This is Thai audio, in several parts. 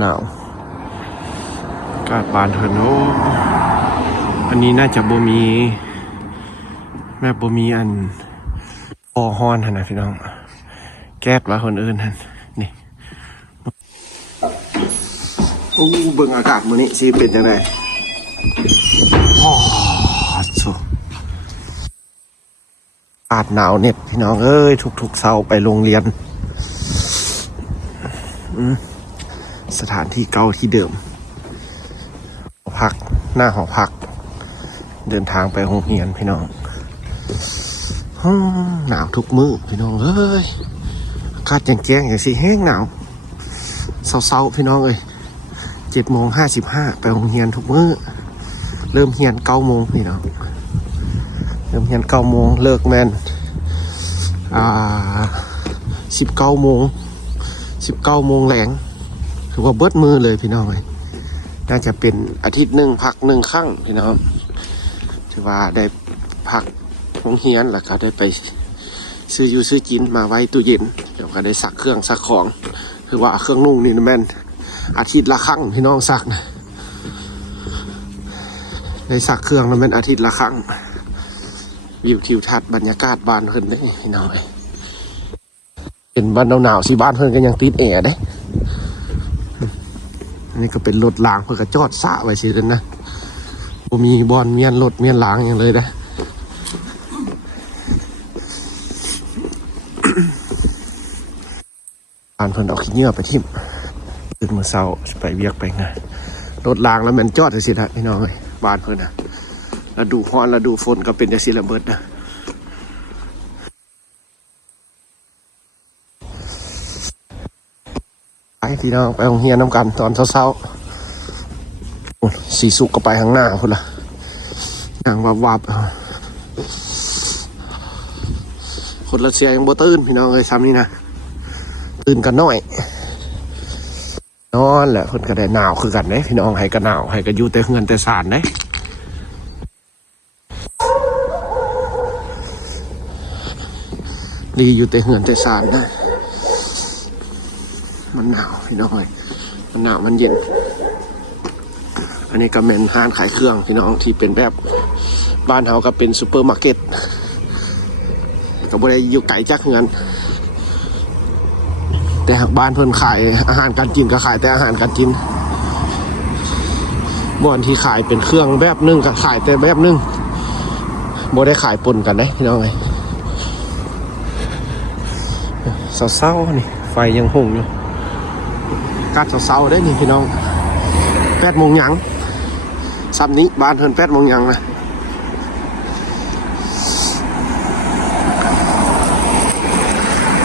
หนาวอากาศบานเถินโอ้อันนี้น่าจะบ่มีแม่บ่มีอันพอฮอนหั่นนะพี่น้องแก๊สว่าคนอื่นหั่นนี่โอ้เบิ่งอากาศมื้อนี้สิเป็นจังได๋อ๋อโซอากาศหนาวเหน็บพี่น้องเอ้ยทุกๆเช้าไปโรงเรียนสถานที่เก่าที่เดิมหอพักหน้าหอพักเดินทางไปโรงเรียนพี่น้องหนาวทุกมื้อพี่น้องเอ้ยอากาศแจ้งๆอย่างสิแห้งหนาวเศร้าๆพี่น้องเอ้ย7:55ไปโรงเรียนทุกมื้อเริ่มเรียน9:00พี่น้องเริ่มเรียน9:00เลิกแม่น19:00แหลงถือว่าเบิดมือเลยพี่น้องเลยน่าจะเป็นอาทิตย์หนึ่งพัก1ครั้งพี่น้องถือว่าได้พักโรงเรียนแล้วก็ได้ไปซื้ออยู่ซื้อกินมาไว้ตู้เย็นเดี๋ยวก็ได้ซักเครื่องซักของถือว่าเครื่องนุ่งนี่แม่นอาทิตย์ละครั้งพี่น้องซักนะได้ซักเครื่องนั่นแม่นอาทิตย์ละครั้งวิวทิวทัศน์บรรยากาศบ้านเพิ่นได้พี่น้องเลยเป็นบ้านหนาวๆสิบ้านเพิ่นก็ยังติดแอร์ได้อันนี้ก็เป็นรถล้างเพื่อกระจอดสระไว้สิเด้อนะบ่มีบอนเมียนรถเมียนล้างอย่างเลยนะบ้านเพิ่นเอาขี้เหงื่อไปทิ่มตื่นมื้อเช้าไปเวียกไปงานรถล้างแล้วมันจอดจังซี่นะพี่น้องเอ้ยบ้านเพิ่นน่ะฤดูร้อนฤดูฝนก็เป็นจังซี่ละเบิดนะไปพี่น้องไปโรงเรียนน้ำกันตอนเช้าๆสีสุกก็ไปข้างหน้าพุ่นละนั่งวับๆคนละเสียยังบ่ตื่นพี่น้องเอ้ยซ้ำนี่นะตื่นกันน้อยนอนแหละคนก็ได้หนาวคือกันเด้พี่น้องให้ก็หนาวให้ก็อยู่แต่เงินแต่ศาลเด้ดีอยู่แต่เงินแต่ศาลนะมันหนาวพี่น้องมันหนาวมันเย็นอันนี้ก็เป็นห้างขายเครื่องพี่น้องที่เป็นแบบบ้านเฮาก็เป็นซูเปอร์มาร์เก็ตก็บ่ได้อยู่ไกลจากเงินแต่หากบ้านเพิ่นขายอาหารการกินก็ขายแต่อาหารการกินบ่อนที่ขายเป็นเครื่องแบบนึงก็ขายแต่แบบนึงบ่ได้ขายปนกันเด้พี่น้องเอ้ยเศร้าๆนี่ไฟยังหุ่งอยู่กัดเศร้าๆได้นี่พี่น้อง8:00ยังซ้ำนี้บ้านเพิ่น8:00ยังนะ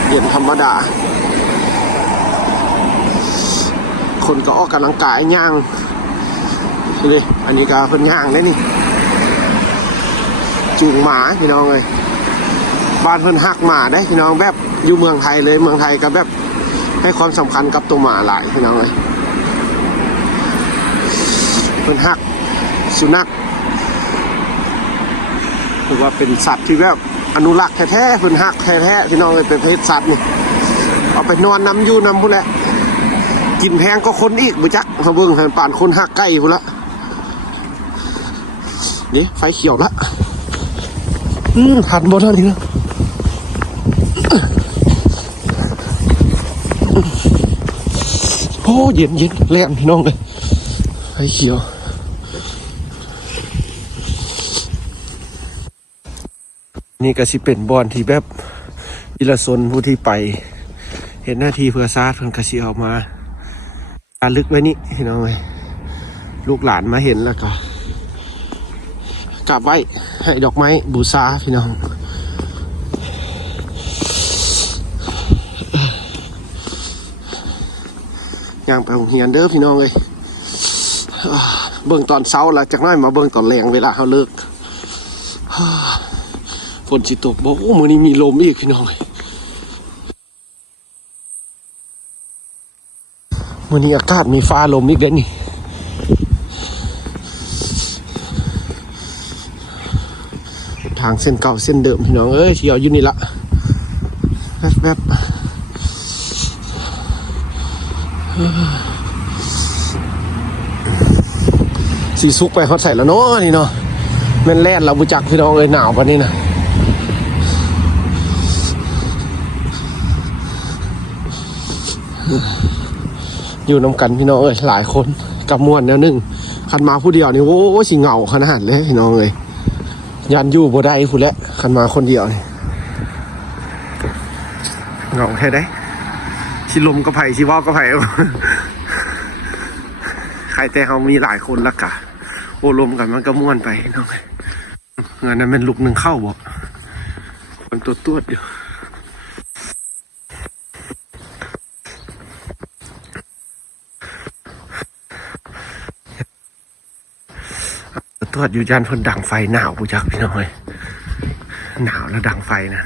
เย็นธรรมดาคนก็ออกกำลังกายย่างนี่อันนี้ก็เพิ่นย่างได้นี่จูงหมาพี่น้องเลยบ้านเพิ่นหักหมาได้พี่น้องแบบอยู่เมืองไทยเลยเมืองไทยก็แบบให้ความสำคัญกับตัวหมาหลายพี่น้องเลยเพิ่นหักสุนัขถือว่าเป็นสัตว์ที่แบบอนุรักษ์แท้ๆเพิ่นหักแท้ๆพี่น้องเลยเป็นเพศสัตว์นี่เอาไปนอนน้ำอยู่น้ำพุ่นแหละกินแพงก็คนอีกบุจักเขาเบิ่งหันป่านคนหักไก่พุ่นละนี่ไฟเขียวละทันบ่ทันทีละโอ้เย็นแรงพี่น้องเลยไฟเขียวนี่ก็สิเป็นบอนที่แบบอิละซนผู้ที่ไปเห็นหน้าที่เพื่อซาดเพิ่นก็สิเอามาการลึกไว้นี่พี่น้องเลยลูกหลานมาเห็นแล้วก็กราบไหว้ให้ดอกไม้บูชาพี่น้องย่างไปโรงเรียนเด้อพี่น้องเลยเบิ่งตอนเช้าแล้วจากน้อยมาเบิ่งตอนแรงเวลาเขาเลิกฝนสิตกบ่โอ้มื้อนี้มีลมอีกพี่น้องเลยมื้อนี้อากาศมีฟ้าลมอีกเด้อนี่ทางเส้นเก่าเส้นเดิมพี่น้องเอ้ยเที่ยวอยู่นี่ละแบบ สีซุกไปเขาใส่แล้วเนาะนี่เนาะแม่นแล่นเราบุจักพี่น้องเลยหนาวปะนี่นะอยู่น้ำกันพี่น้องหลายคนกับมวนแนวหนึ่งคันมาผู้เดียวนี่โอ้สิเหงาขนาดเลยพี่น้องเลยยันอยู่บ่ได้ผู้และคันมาคนเดียวนี่เหงาแค่ได้ชิลมก็ไผ่ชิวอก็ไผ่ใครแต่เขามีหลายคนละกะโอ้ลมกันมันก็ม่วนไปน้องงานนั้นเป็นลูกหนึ่งเข้าบ่มันตัวอยู่ตัวอยู่ยันเพิ่นดังไฟหนาวผู้จักพี่น้องเลยหนาวแล้วดังไฟนะ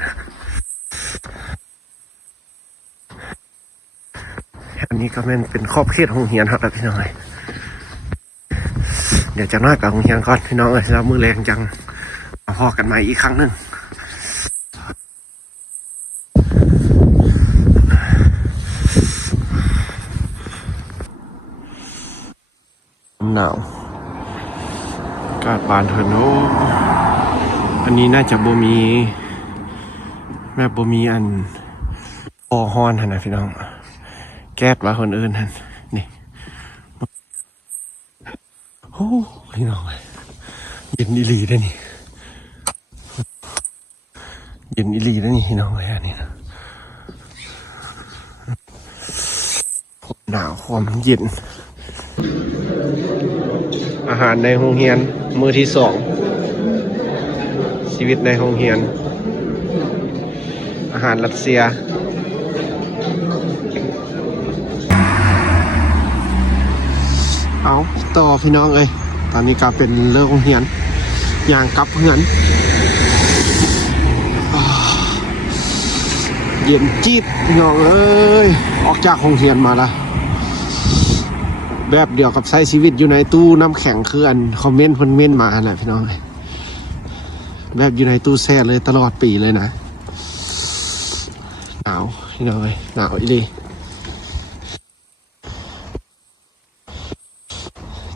อันนี้ก็เป็นครอบเขตโรงเรียนครับพี่น้องเลยเดี๋ยวจะน้อยกับโรงเรียนก่อนพี่น้องเลยแล้วมือแรงจังมาพอกันใหม่อีกครั้งหนึ่งหนาวอากาศบานเถอะโน้อันนี้น่าจะบ่มีแบบบ่มีอันพอฮอนนะพี่น้องแก๊สว่าคนอื่นท่านนี่โอ้พี่น้องเย็นอีหลีได้นี่เย็นอีหลีได้นี่พี่น้องเลยอันนี้นะหนาวความเย็นอาหารในโรงเรียนมื้อที่2ชีวิตในโรงเรียนอาหารรัสเซียเอาต่อพี่น้องเอ้ยตอนนี้ก็เป็นเลิกโรงเรียนอย่างกลับเพื่อนเย็นจี๊ดพี่น้องเอ้ยออกจากโรงเรียนมาละแบบเดียวกับใช้ชีวิตอยู่ในตู้น้ำแข็งคืออันคอมเมนต์เม้นมาแหละพี่น้องแบบอยู่ในตู้แช่เลยตลอดปีเลยนะหนาวพี่น้องเลยหนาวอีหลี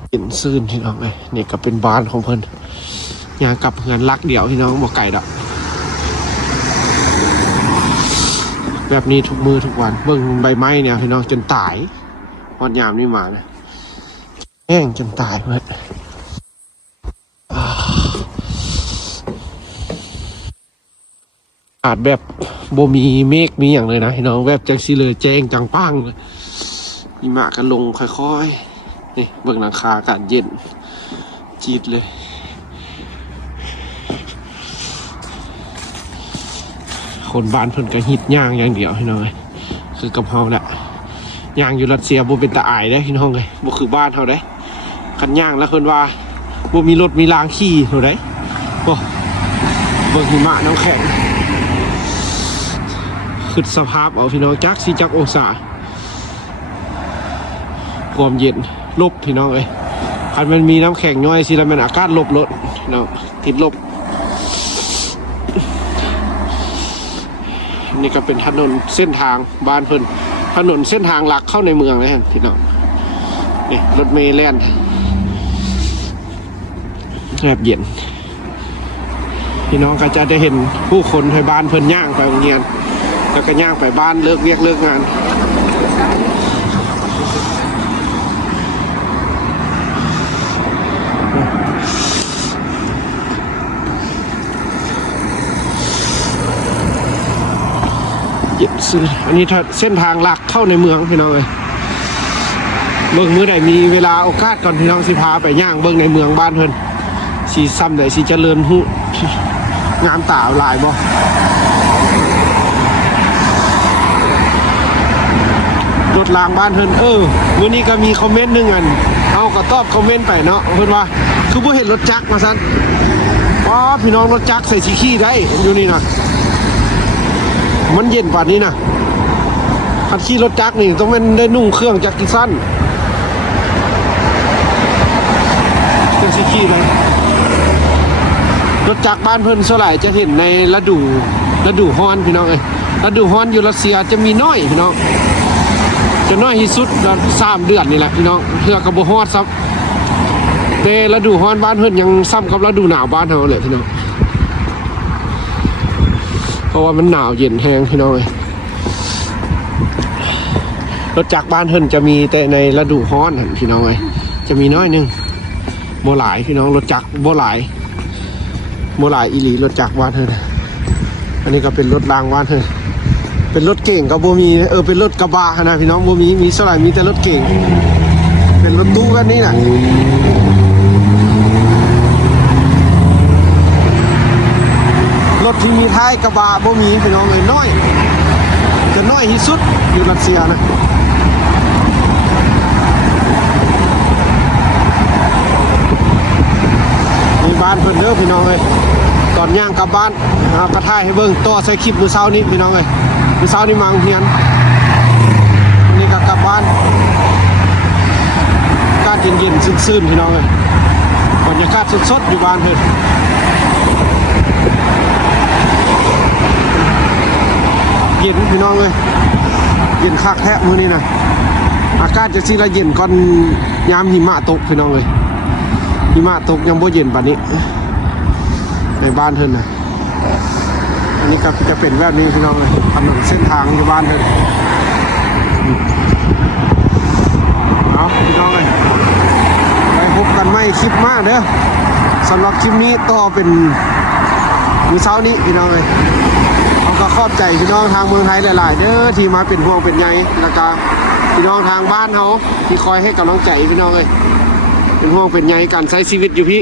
เย็นซื่นพี่น้องเลยนี่ก็เป็นบ้านของเพิ่นอย่างกับเพื่อนรักเดี่ยวพี่น้องบอกไก่ดอกแบบนี้ทุกมือทุกวันเบิ่งใบไม้เนี่ยพี่น้องจนตายวันยามนี่มานะแห้งจนตายเพื่อนอาจแบบโบมีเมฆมีอย่างเลยนะพี่น้องแบบจังสีเลยแจ้งจังปังเลยหิมะกันลงค่อยๆนี่เบิ่งหลังคาอากาศเย็นจีดเลยคนบ้านเพิ่นก็ฮิตย่างอย่างเดียวพี่น้องเลยคือกะเพราแหละย่างอยู่รัสเซียบ่เป็นตาอายได้พี่น้องเลยบ่คือบ้านเฮาได้คันย่างแล้วเพิ่นว่าบ่มีรถมีรางขี่เท่าไดโอ้เบิ่งหิมะน้ำแข็งคือสภาพเอาพี่น้องจักสิจักองศาความเย็นลบพี่น้องเอ้ยคันมันมีน้ำแข็งย่อยสิแล้วมันอากาศลบลดเนาะติดลบนี่ก็เป็นถนนเส้นทางบ้านเพิ่นถนนเส้นทางหลักเข้าในเมืองเลยฮะพี่น้องนี่รถเมล์แล่นแบบเย็นพี่น้องก็จะได้เห็นผู้คนในบ้านเพิ่นย่างไปโรงเรียนแล้วก็ย่างไปบ้านเลิกเวียกเลิกงานเย็นซื่ออันนี้ถ้าเส้นทางหลักเข้าในเมืองพี่น้องเลยเบิ่งมื้อใดมีเวลาโอกาสก่อนพี่น้องสิพาไปย่างเบิ่งในเมืองบ้านเพิ่นสีซ้ำใดสีเจริญหูงามตาหลายบ่รถรางบ้านเพิ่นมื้อนี้ก็มีคอมเมนต์นึงอันเอาก็ตอบคอมเมนต์ไปเนาะเพิ่นว่าคือบ่เห็นรถจักรมาซั่นว้าพี่น้องรถจักรใส่สีขี้ได้อยู่นี่นะมันเย็นป่านนี้นะขับขี่รถจักรนี่ต้องเป็นได้นุ่งเครื่องจักรสั้นเป็นสีขี้เลยรถจักรบ้านเพิ่นเท่าไหร่จะเห็นในฤดูร้อนพี่น้องฤดูร้อนอยู่รัสเซียจะมีน้อยพี่น้องจะน้อยที่สุด3 เดือนนี่แหละพี่น้องเพื่อกระโบฮอดซับ ในฤดูร้อนบ้านเพิ่นยังซ้ำกับฤดูหนาวบ้านเฮาเลยพี่น้องเพราะว่ามันหนาวเย็นแห้งพี่น้องเอ้ยรถจักรบ้านเพิ่นจะมีแต่ในฤดูร้อนพี่น้องเอ้ยจะมีน้อยนึงบ่หลายพี่น้องรถจักรบ่หลายอีหลีรถจักรบ้านเพิ่นอันนี้ก็เป็นรถรางบ้านเพิ่นเป็นรถเก่งก็บ่มีเป็นรถกระบะนะพี่น้องบ่มีสลายมีแต่รถเก่งเป็นรถตู้กันนี่น่ะรถที่มีท้ายกระบะบ่มีพี่น้องเลยน้อยจะน้อยที่สุดอยู่รัสเซียนะมีบ้านเพิ่นเด้อพี่น้องเลยตอนย่างกลับบ้านเอากระถ่ายให้เบิ่งต่อใส่คลิปมื้อเช้านี้พี่น้องเลยมื้อเช้านี้มาโรงเรียนนี่ก็กลับบ้านอากาศเย็นๆซื่นๆพี่น้องเลยบรรยากาศสดๆอยู่บ้านเพิ่นเย็นพี่น้องเลยเย็นคักแท้มื้อนี้นะอากาศจะสิละเย็นก่อนยามหิมะตกพี่น้องเลยหิมะตกยังบ่เย็นปานนี้ในบ้านเพิ่นนะอันนี้ก็จะเป็นแบบนี้พี่น้องเลยถนนเส้นทางอยู่บ้านเพิ่นเอาพี่น้องเลยไปพบกันใหม่คลิปมากเด้อสำหรับคลิปนี้ต่อเป็นมื้อเช้านี้พี่น้องเลยเขาก็ขอบใจพี่น้องทางเมืองไทยหลายๆเด้อที่มาเป็นห่วงเป็นใยแล้วก็พี่น้องทางบ้านเขาที่คอยให้กำลังใจพี่น้องเลยเป็นห่วงเป็นใยการใช้ชีวิตอยู่พี่